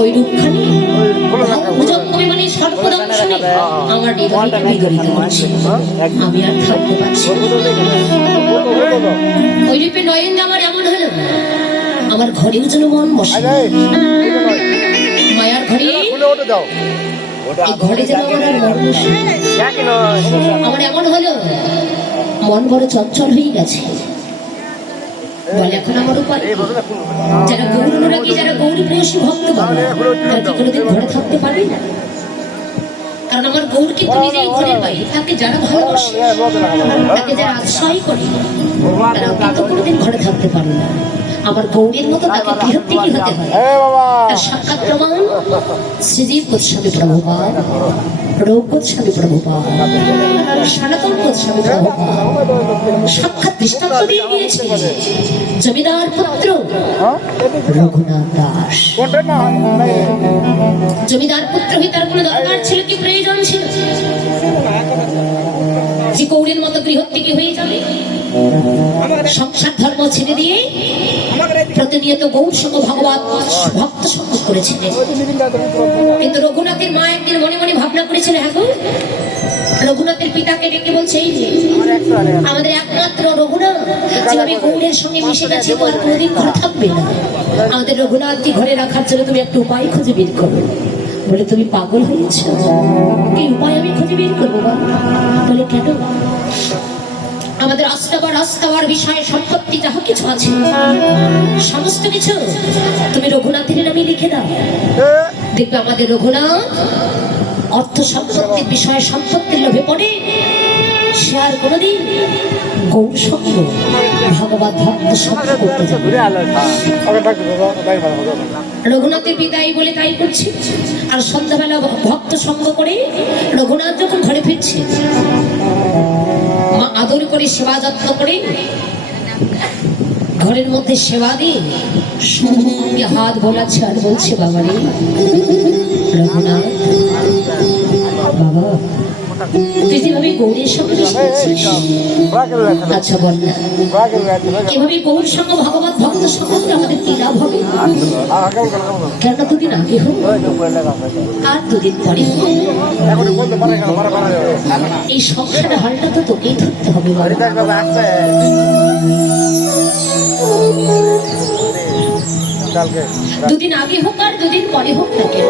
ওই রূপখানি মানে সর্বদংশনে আমার হৃদয়কে বিগলিত করছে। আমি আর থাকতে পারছি না। ওই রূপে নয়ন আমার এমন হলো, আমার ঘরেও যেন মন বসে, মায়ার ঘরে ঘরে যেন আমার আর মন বসে। আমার এমন হলো, মন বড় চঞ্চল হয়ে গেছে। বলে এখন আমার উপায়, যারা গৌরী, যারা গৌরী প্রেয়সী ভক্ত বাবা, তারা কি কোনোদিন ঘরে থাকতে পারবে না? কারণ আমার গৌর কিন্তু নিজেই ঘরের বাইরে, তাকে যারা ভালোবাসে, তাকে যারা আশ্রয় করে, তারা কিন্তু কোনোদিন ঘরে থাকতে পারে না। আমার গৌরীর মতো তাকে গৃহত্যাগী হতে হয়। তার সাক্ষাৎ প্রমাণ শ্রীজীব গোস্বামী প্রভুপাদ, রূপ গোস্বামী প্রভুপাদ, সনাতন গোস্বামী প্রভুপাদ সাক্ষাৎ দৃষ্টান্ত দিয়ে গিয়েছে। জমিদার পুত্র রঘুনাথ দাস, জমিদার পুত্র হয়ে তার কোনো দরকার ছিল কি, প্রয়োজন ছিল যে গৌরের মতো গৃহত্যাগী হয়ে যাবে? সংসার ধর্ম ছেড়ে দিয়ে প্রতিনিয়ত গৌর সঙ্গ ভগবান ভক্ত সঙ্গ করেছিলেন। কিন্তু রঘুনাথের মা একদিন মনে মনে ভাবনা করেছিল, হ্যাঁ গো, রঘুনাথের পিতাকে ডেকে বলছে, এই যে আমাদের একমাত্র রঘুনাথ যেভাবে গৌরের সঙ্গে মিশে গেছে, তো আর কোনোদিন ঘরে থাকবে না। আমাদের রঘুনাথকে ঘরে রাখার জন্য তুমি একটা উপায় খুঁজে বের করো। বলে, তুমি পাগল হয়েছ? এই উপায় আমি খুঁজে বের করবো? বলে, কেন? আমাদের আস্তাবার বিষয়ে সম্পত্তি যাহা কিছু আছে, সমস্ত কিছু তুমি রঘুনাথের নামে লিখে দাও। দেখবে আমাদের রঘুনাথ অর্থ সম্পত্তির বিষয়ে সম্পত্তির লোভে পড়ে সে আর কোনোদিন গৌর সঙ্গ ভগবত ভক্ত সঙ্গ করতে যাবে। রঘুনাথের বিদায় বলে তাই করছে। আর সন্ধ্যাবেলা ভক্ত সঙ্গ করে রঘুনাথ যখন ঘরে ফিরছে, মা আদর করে সেবা যত্ন করে ঘরের মধ্যে সেবা দিয়ে সঙ্গে হাত বোলাচ্ছে আর বলছে, বাবা রে রঘুনাথ, বাবা তুই যেভাবে গৌরের সঙ্গে মিশেছিস, আচ্ছা বল না, এভাবে গৌর সঙ্গ ভগবত ভক্ত সঙ্গ আমাদের কি লাভ হবে? কেন দুদিন আগে হোক আর দুদিন পরে হোক, এই সংসারের হালটা তো তোকেই ধরতে হবে। দুদিন আগে হোক আর দুদিন পরে হোক না কেন,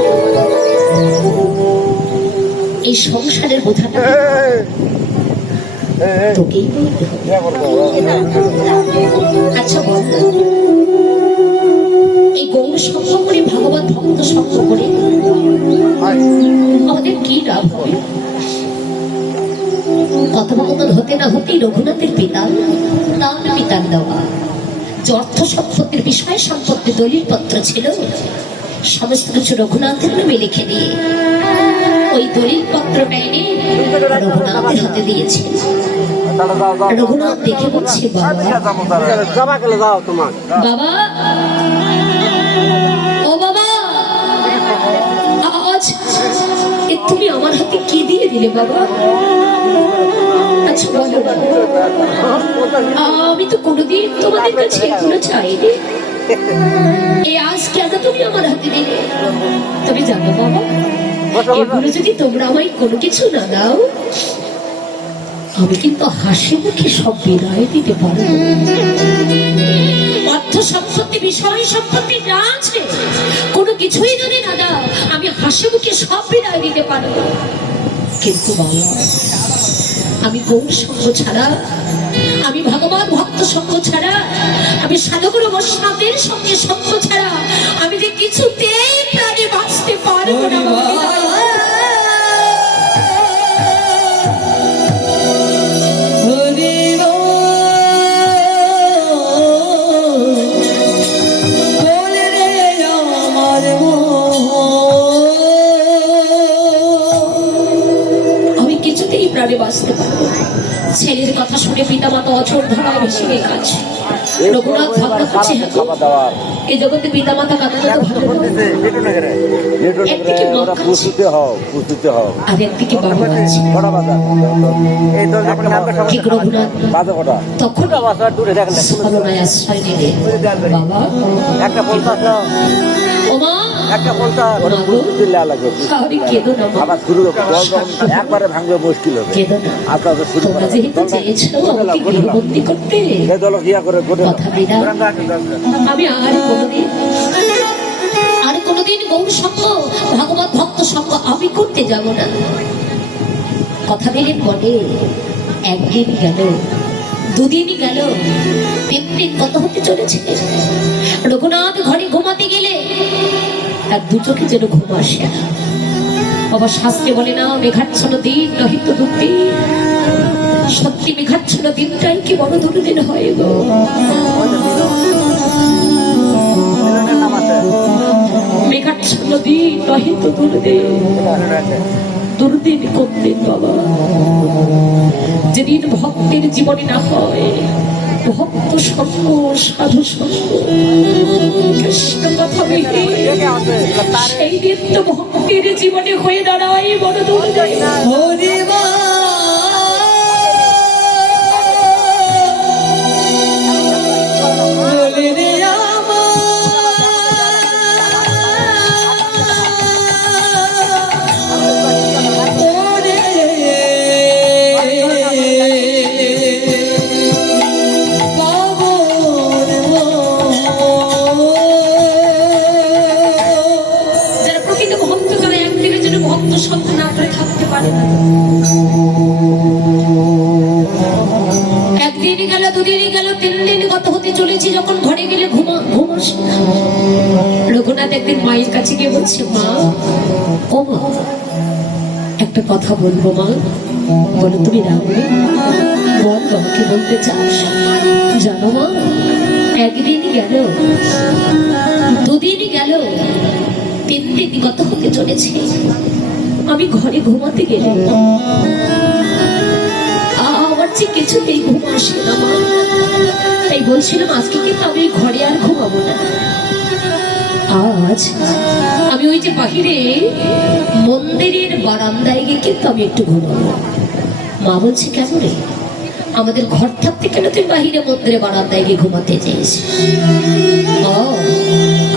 এই সংসারের বোঝাটা তোকেই বলতে হবে। আচ্ছা বল, এই গৌর সঙ্গ করে ভগবত ভক্ত সঙ্গ করে আমাদের কি লাভ হবে? কথোপকথন হতে না হতেই রঘুনাথের পিতা, তার পিতার দেওয়া যে অর্থ সম্পত্তির বিষয় সম্পত্তি দলিল পত্র ছিল, সমস্ত কিছু রঘুনাথের নামে লিখে দিয়ে ওই দলিল পত্রটা এনে রঘুনাথের হাতে দিয়েছে। রঘুনাথ দেখে বলছে, বাবা, ও বাবা, আজ তুমি আমার হাতে কি দিয়ে দিলে বাবা? আচ্ছা বলো, আমি তো কোনোদিন তোমাদের কাছে এগুলো চাইনি, এই আজ কেন তুমি আমার হাতে দিলে? তুমি জানো বাবা, এগুলো যদি তোমরা আমায় কোনো কিছু না দাও, আমি কিন্তু হাসি মুখে সব বিদায় দিতে পারবো। অর্থ সম্পত্তি বিষয় সম্পত্তি যা আছে কোনো কিছুই যদি না দাও, আমি হাসি মুখে সব বিদায় দিতে পারবো। কিন্তু বাবা, আমি গৌর সঙ্গ ছাড়া, আমি ভগবান ভক্ত সঙ্গ ছাড়া, আমি সাধুগুরু বৈষ্ণবদের সঙ্গে সঙ্গ ছাড়া আমি যে কিছুতেই প্রাণে বাঁচতে পারবো না। আমি কিছুতেই প্রাণে বাঁচতে পারবো। ছেলের কথা শুনে পিতা মাতা অঝোর ধারায় ভেসে গেছে। রঘুনাথ ভাবনা করছে এই জগতে পিতা মাতা কাঁদানো তো ভালো একদিকে মা কাঁদছে আর একদিকে বাবা কাঁদছে। ঠিক রঘুনাথ তখন ছলনায় আশ্রয় নিলে বাবা ও মা একবারে ভাঙবে মুশকিল হবে। তোমরা যেহেতু চেয়েছো আমাকে গৃহবন্দী করতে কথা দিলাম আমি আর কোনোদিন গৌর সঙ্গ ভাগবত ভক্ত সঙ্গ আমি করতে যাব না। কথা দিলেন বলে একদিন গেল, দুদিন গেল, 3 দিন কত হতে চলেছে। রঘুনাথ ঘরে ঘুমাতে গেলে তার দু চোখে যেন ঘুম আসে না। বাবা শাস্ত্রে বলে না মেঘাচ্ছন্ন দিন নহিত দুর্দিন। সত্যি মেঘাচ্ছন্ন দিনটাই কি বড় দুর্দিন হয় গো। মেঘাচ্ছন্ন দিন নহিত দুর্দিন। দুর্দিন করতেন বাবা যেদিন ভক্তের জীবনে না হয় ভক্ত সঙ্গ সাধু সঙ্গ কৃষ্ণ কথা বিহি সেই দিন তো ভক্তের জীবনে হয়ে দাঁড়ায় বড় দুর্দিন। একদিন গেল, দুদিন গেল, 3 দিন গত হতে চলেছি। যখন ঘরে গেলে ঘুম আসে না। রঘুনাথ একদিন মায়ের কাছে গিয়ে বলছে মা ও মা একটা কথা বলবো মা। বলো তুমি রাখবে বল বাবাকে বলতে চাস। জানো মা একদিন গেল, দুদিন গেল, 3 দিন গত হতে চলেছে। আমি ঘরে ঘুমাতে গেলে আমার যে কিছুতেই ঘুম আসে না মা। তাই বলছিলাম আজকে কিন্তু আমি ঘরে আর ঘুমাবো না। আজ আমি ওই যে বাহিরে মন্দিরের বারান্দায় গিয়ে কিন্তু আমি একটু ঘুমাবো। মা বলছে কেন রে আমাদের ঘর থাকতে কেন তুই বাহিরে মন্দিরে বারান্দায় গিয়ে ঘুমাতে চাইছিস? ও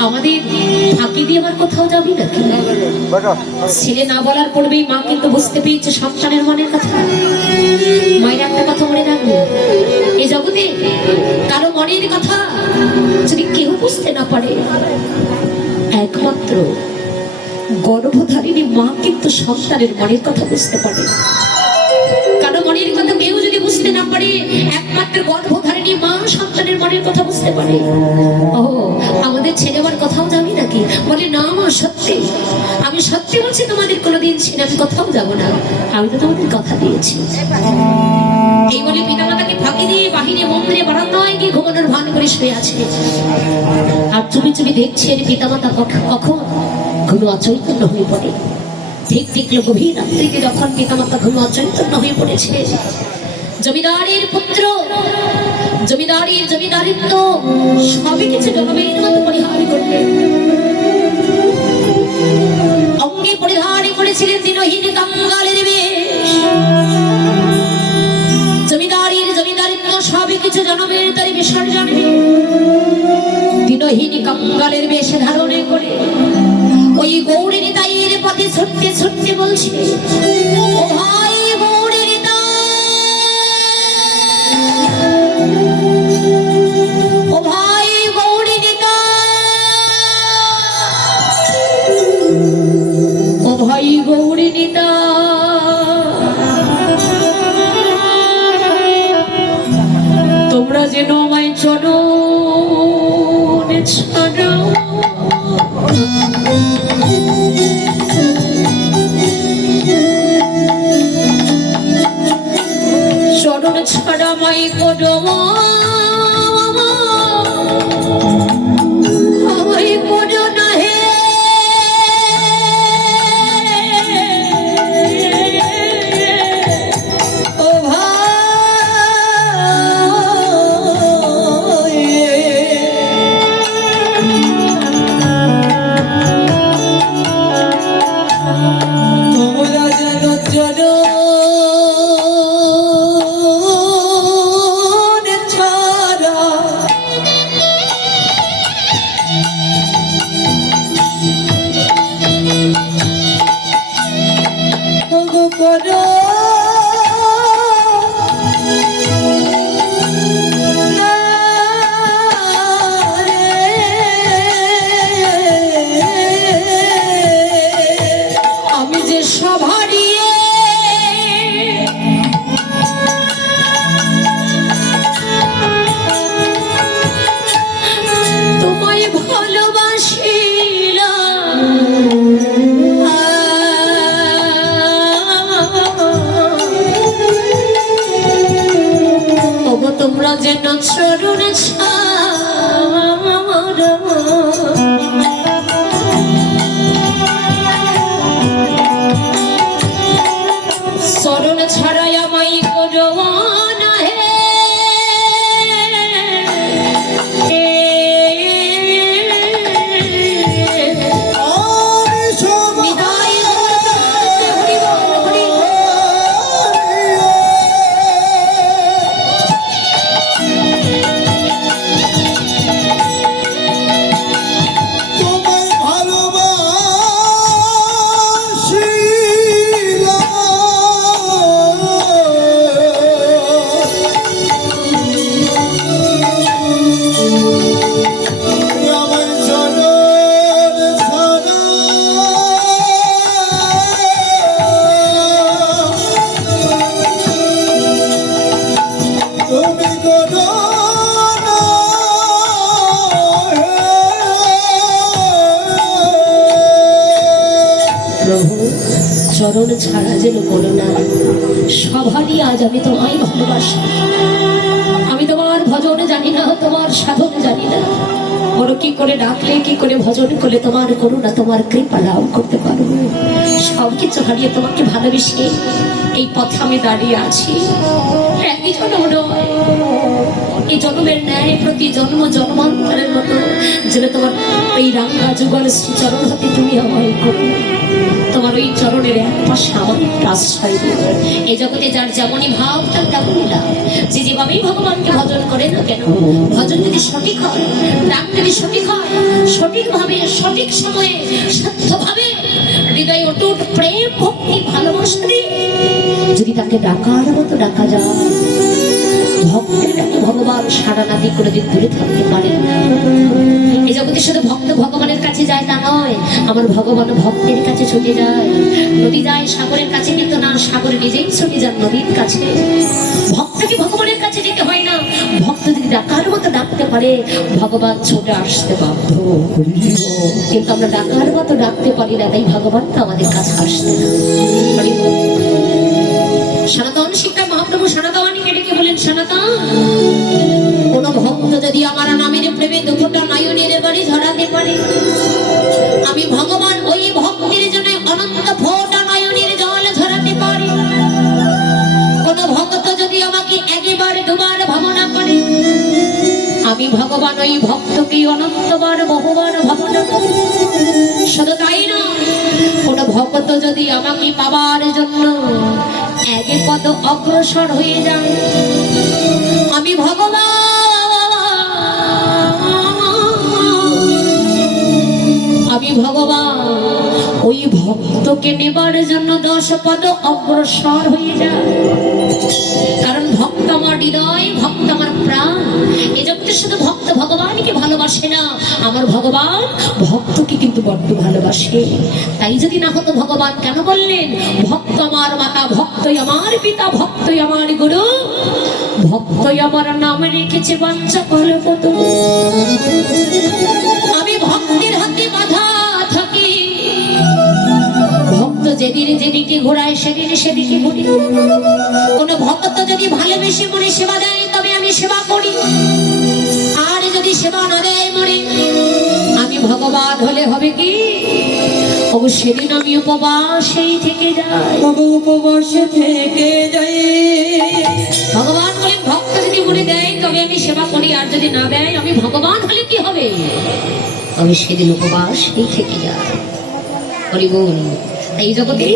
আমাদের ফাঁকি দিয়ে আমার কোথাও যাবি নাকি? ছেলে না বলার পূর্বেই মা কিন্তু বুঝতে পেরেছে সন্তানের মনের কথা। মায়ের একটা কথা মনে রাখবে এই জগতে কারো মনের কথা যদি কেউ বুঝতে না পারে একমাত্র গর্ভধারিণী মা কিন্তু সন্তানের মনের কথা বুঝতে পারে। কারো মনের কথা কেউ যদি বুঝতে না পারে একমাত্র গর্ভধারিণী মা সন্তানের মনের কথা বুঝতে পারে। ও আমাদের ছেড়ে আবার কোথাও যাবি নাকি? বলে না মা সত্যি আমি সত্যি বলছি তোমাদের কোনোদিন ছেড়ে আমি কোথাও যাব না। আমি তো তোমাদের কথা দিয়েছি। এই বলে পিতামাতাকে ফাঁকি দিয়ে বাহিরে মন্দিরে বারান্দায় গিয়ে ঘুমানোর ভান করে শুয়ে আছে। আর চুপি চুপি দেখছেন পিতামাতা কখন ঘুম অচৈতন্য হয়ে পড়ে। ঠিক দেখলো গভীর রাত্রিতে যখন পিতামাতা ঘুম অচৈতন্য হয়ে পড়েছে। জমিদারের পুত্র জমিদারিত্ব সবই কিছু জনমের মতো পরিহার করলেন। অঙ্গে পরিধান করেছিলেন দিনহীন কাঙ্গালের বেশ। জমিদারিত্ব সবই কিছু জনমের তারি বিসর্জনে দিনহীন কাঙ্গালের বেশ ধারণ করে ওই গৌরী নিতাইয়ের পথে ছুটতে ছুটতে বলছে ও ভাই গৌরী নিতাই, ও ভাই গৌরী নিতাই, ও ভাই গৌরী নিতাই, তোমরা যেন আমায় চরণে ছাড়াও। চরণ ছাড়া মাই করম আমায় করো না হে। ও ভাই তোমরা যেন চরণ ছাড়া ওগো করো না রে। আমি যে সভারিয়ে তোমায় ভালোবাসিলাম, ওগো তোমরা যেন চরণ ছাড়া চরণ ছাড়াই আমায় করো না হে। নিতাই গৌর হরি বল হরি। তোমায় ভালোবাসিলাম, আমার চরণ ছাড়া তুমি করো না প্রভু চরণ ছাড়া যেন করো না। সভারই আজ আমি তোমায় ভালোবাসি। আমি তোমার ভজন জানি না, তোমার সাধন জানি না, বড় কি করে ডাকলে কি করে ভজন করলে তোমার করুণা তোমার কৃপা লাভ করতে পারবো। সবকিছু হারিয়ে তোমাকে ভালোবেসে এই পথে আমি দাঁড়িয়ে আছি। একই জন্ম নয়, এই জন্মের ন্যায় প্রতি জন্ম জন্মান্তরের মতো যেন তোমার এই রাঙ্গা যুগল চরণ হতে তুমি আমায় করো। তোমার ওই চরণের এক পাশে আমার আশ্রয় দিও। এই জগতে যার যেমনই ভাব তার তেমনই লাভ। যে যেভাবেই ভগবানকে ভজন করে না কেন, ভজন যদি সঠিক হয়, ডাক যদি সঠিক হয়, সঠিকভাবে সঠিক সময়ে সত্যভাবে হৃদয় অটুট প্রেম ভক্তি ভালোবাসা দিয়ে যদি তাকে ডাকার মতো ডাকা যায়, ভক্তের ডাকে ভগবান সারা না দিয়ে কোনোদিন দূরে থাকতে পারেন না। এই জগতে শুধু ভক্ত ভগবানের কাছে যায় তা নয়, আমার ভগবান ভক্তের কাছে ছুটে যায়। নদী যায় সাগরের কাছে, কিন্তু না, সাগরে নিজেই ছুটে যান নদীর কাছে। ভক্তকে ভগবানের কাছে যেতে হয় না, ভক্ত যদি ডাকার মতো ডাকতে পারে ভগবান ছুটে আসতে বাধ্য। কিন্তু আমরা ডাকার মতো ডাকতে পারি না, তাই ভগবান তো আমাদের কাছে আসতে না। সনাতন শিক্ষা মহাপ্রভু সনাতনীকে ডেকে বলেন, সনাতন কোন ভক্ত যদি আমার নামের প্রেমে দুঃখটা নয়নের বাড়ি ঝরাতে পারে, আমি ভগবান ওই ভক্তির জন্য অনন্ত ফোঁটা নয়নের জল ঝরাতে পারি। কোন ভক্ত যদি আমাকে একবার দুবার ভাবনা করে, আমি ভগবান ওই ভক্তকে অনন্তবার বহুবার ভাবনা করি। শুধু তাই না, কোন ভক্ত যদি আমাকে পাবার জন্য এক পদ অগ্রসর হয়ে যায়, আমি ভগবান ওই ভক্তকে নেবার জন্য 10 পদ অগ্রসর হয়ে যায়। কারণ ভক্ত আমার হৃদয়, ভক্ত আমার প্রাণ। এই জগতে শুধু ভক্ত ভগবানকে ভালোবাসে না, আমার ভগবান ভক্তকে কিন্তু বড্ড ভালোবাসে। তাই যদি না হতো ভগবান কেন বললেন, ভক্ত আমার মাতা, ভক্তই আমার পিতা, ভক্তই আমার গুরু, ভক্তই আমার নাম রেখেছে বাঞ্ছা কল্পত। আমি ভক্তের হাতে বাধা থাকি, ভক্ত যেদিন যেদিকে ঘোরায় সেদিন সেদিকে ঘুরি। কোন ভক্ত যদি ভালোবেসে মনে সেবা দেয় তবে আমি সেবা করি, আর যদি সেবা না দেয় মনে, আমি ভগবান হলে হবে কি অবশ্য সেদিন আমি উপবাসেই থেকে যাই। তবু উপবাসে থেকে যাই। ভগবান বলেন ভক্ত যদি বলে দেয় তবে আমি সেবা করি, আর যদি না দেয় আমি ভগবান হলে কি হবে? আমি সেদিন উপবাসেই থেকে যাই। হরি বল। এই জগতে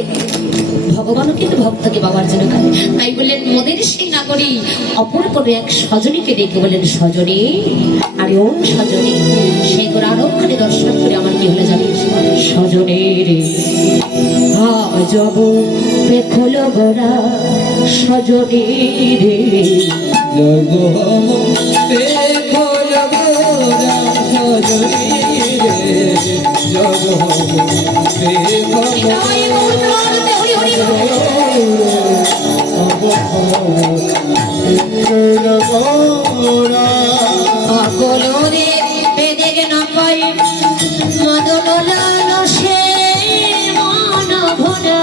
ভগবানও কিন্তু ভক্তকে বাবার জন্য খায়। তাই বললেন মোদের সেই না করি অপর করে এক সজনীকে ডেকে বলেন সজনী, আরে ও সজনী, সেই করে আরোখানে দর্শন করে আমার কি হলে জানিস? সজনের যাব পেখল গোরা সজনী রে, অগলরে বেদের না পাই মদন লাল সে মন ভরা।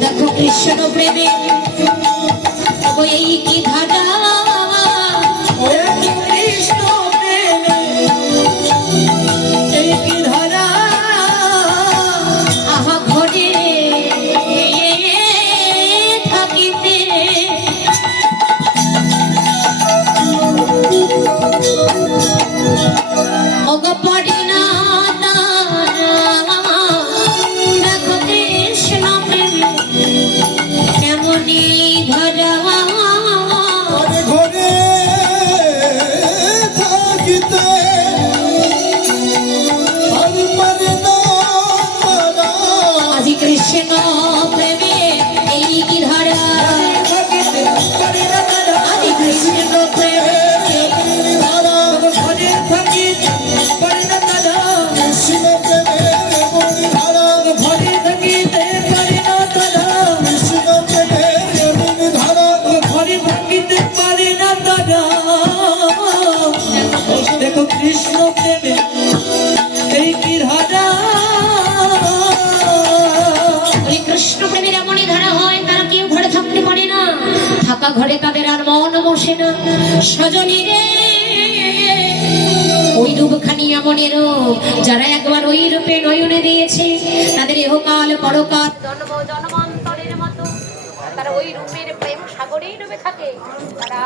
দেখো কৃষ্ণ প্রেমে তবে এই কি ধারা, কৃষ্ণ প্রেমে এই কি ধারা, আহা ঘরে থাকিতে অগ পড়ে না তারা। দেখো কৃষ্ণ প্রেমে কেমনি ধরা, ঘরে থাকিতে আর পারে না মারা। আজি কৃষ্ণ প্রেমে এই কি ধারা, আজি কৃষ্ণ প্রেমে ধারা ঘরে থাকি পারে না দাদা, কৃষ্ণ প্রেমের মনি ধারা, ঘরে থাকিতে পারে না দাদা, কৃষ্ণ প্রেমের মনি ধারা। ঘরে থাকিতে পারে না দাদা। দেখো কৃষ্ণ প্রেমে এই কি ধারা, ওই কৃষ্ণ প্রেমের এমনই ধারা হয়, তারা কেউ ঘরে থাকতে পারে না, থাকা ঘরে তাদের আর মন বসে না। সজনী রে ওই রূপখানি এমনই রূপ, যারা একবার ওই রূপে নয়নে দিয়েছে তাদের ইহকাল পরকাল জন্ম জন্মান্তরের মতো তারা ওই রূপের প্রেম সাগরেই ডুবে থাকে। তারা